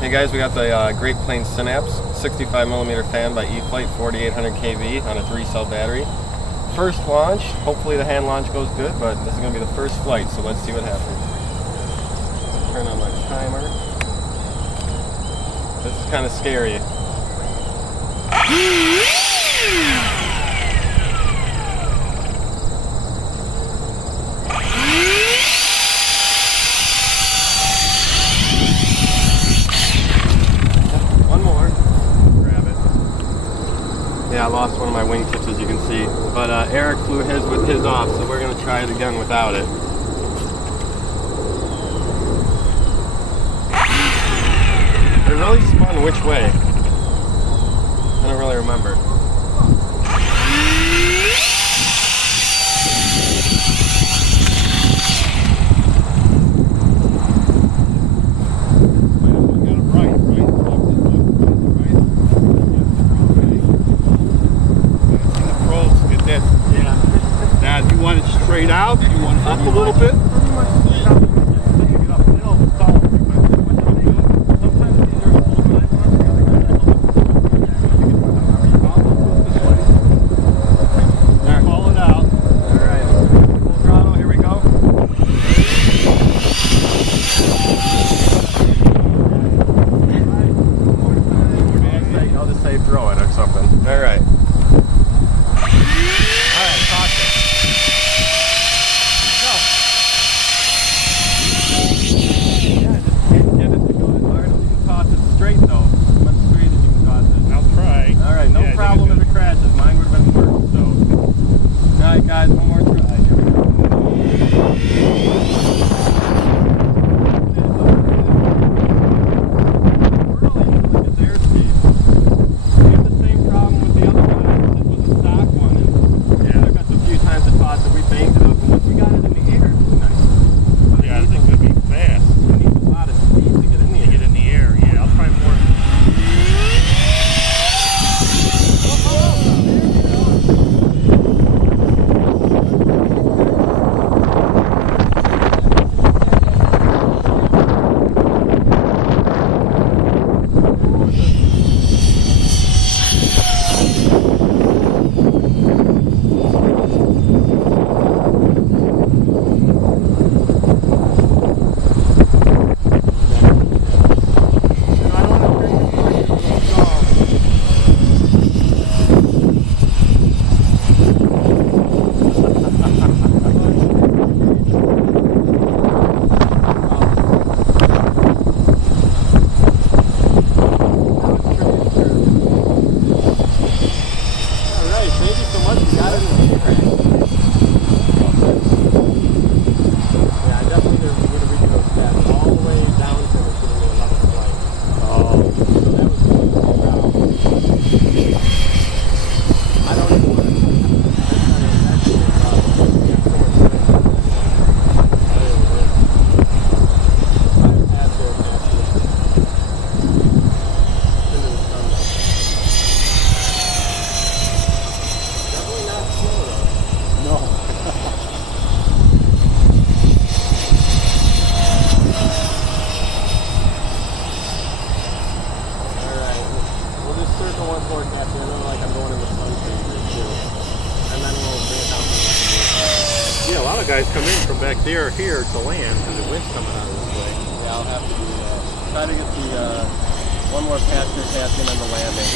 Hey guys, we got the Great Plains Synapse 65mm fan by e-flite, 4800 kV on a 3-cell battery. First launch, hopefully the hand launch goes good, but this is going to be the first flight, so let's see what happens. Turn on my timer. This is kind of scary. Yeah, I lost one of my wingtips, as you can see, but Eric flew his with his off, so we're going to try it again without it. It really spun which way? I don't really remember. Straight out, you want up a little bit? Pull it out. Alright, full throttle, here we go. I'll just say throw it or something. Alright. Alright, talk to it. Guys, one more try. It's airspeed. We have the same problem with the other one. This was a stock one. And yeah, I got a few times it tossed and we banged it up. And once we got it in the air, it was nice. But yeah, I think it'll be fast. You need a lot of speed to get in the air. To get in the air, yeah. I'll try more. Yeah, a lot of guys come in from back there here to land because the wind's coming out of this way. Yeah, I'll have to do that. Try to get the one more passenger pass in on the landing.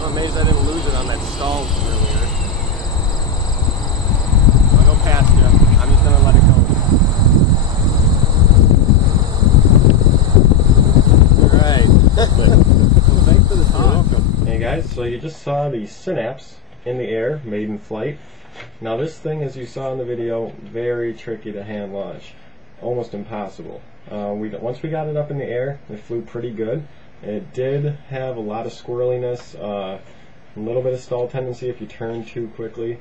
I'm amazed I didn't lose it on that stall earlier. I'll go past you. I'm just gonna let it go. Alright. Well, thanks for the time. Hey guys, so you just saw the Synapse in the air, Maiden flight. Now this thing, as you saw in the video, very tricky to hand launch. Almost impossible. Once we got it up in the air, it flew pretty good. It did have a lot of squirreliness, a little bit of stall tendency if you turn too quickly,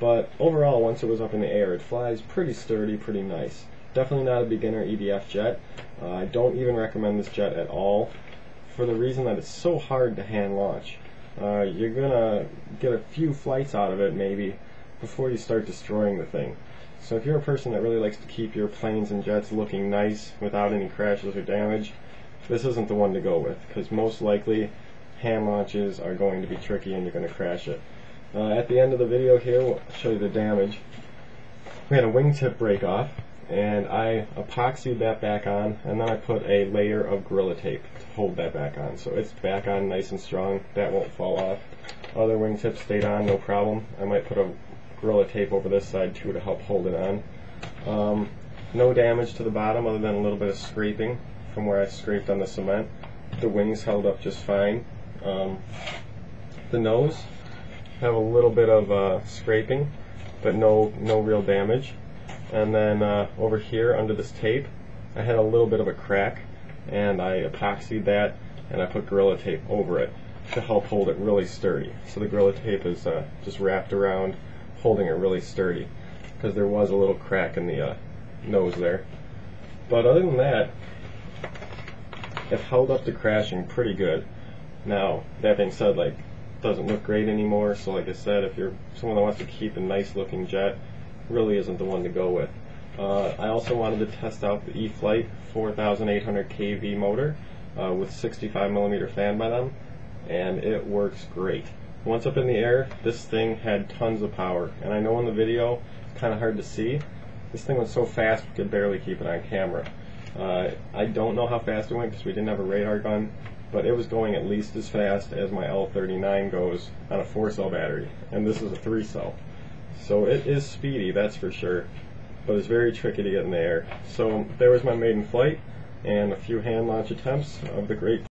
but overall, once it was up in the air, it flies pretty sturdy, pretty nice. Definitely not a beginner EDF jet. I don't even recommend this jet at all, for the reason that it's so hard to hand launch. You're gonna get a few flights out of it maybe before you start destroying the thing. So if you're a person that really likes to keep your planes and jets looking nice without any crashes or damage, this isn't the one to go with, because most likely hand launches are going to be tricky and you're going to crash it. At the end of the video here, we'll show you the damage. We had a wingtip break off, and I epoxied that back on, and then I put a layer of Gorilla Tape to hold that back on. So it's back on nice and strong. That won't fall off. Other wingtips stayed on, no problem. I might put a Gorilla Tape over this side too to help hold it on. No damage to the bottom other than a little bit of scraping from where I scraped on the cement. The wings held up just fine. The nose have a little bit of scraping, but no real damage. And then over here under this tape, I had a little bit of a crack, and I epoxied that, and I put Gorilla Tape over it to help hold it really sturdy. So the Gorilla Tape is just wrapped around, holding it really sturdy, because there was a little crack in the nose there. But other than that, it held up to crashing pretty good. Now, that being said, like, it doesn't look great anymore, so like I said, if you're someone that wants to keep a nice looking jet, really isn't the one to go with. I also wanted to test out the e-flite 4800 kV motor with 65mm fan by them, and it works great. Once up in the air, this thing had tons of power, and I know in the video it's kind of hard to see. This thing went so fast we could barely keep it on camera. I don't know how fast it went because we didn't have a radar gun, but it was going at least as fast as my L39 goes on a 4-cell battery, and this is a 3-cell. So it is speedy, that's for sure, but it's very tricky to get in the air. So there was my maiden flight and a few hand launch attempts of the great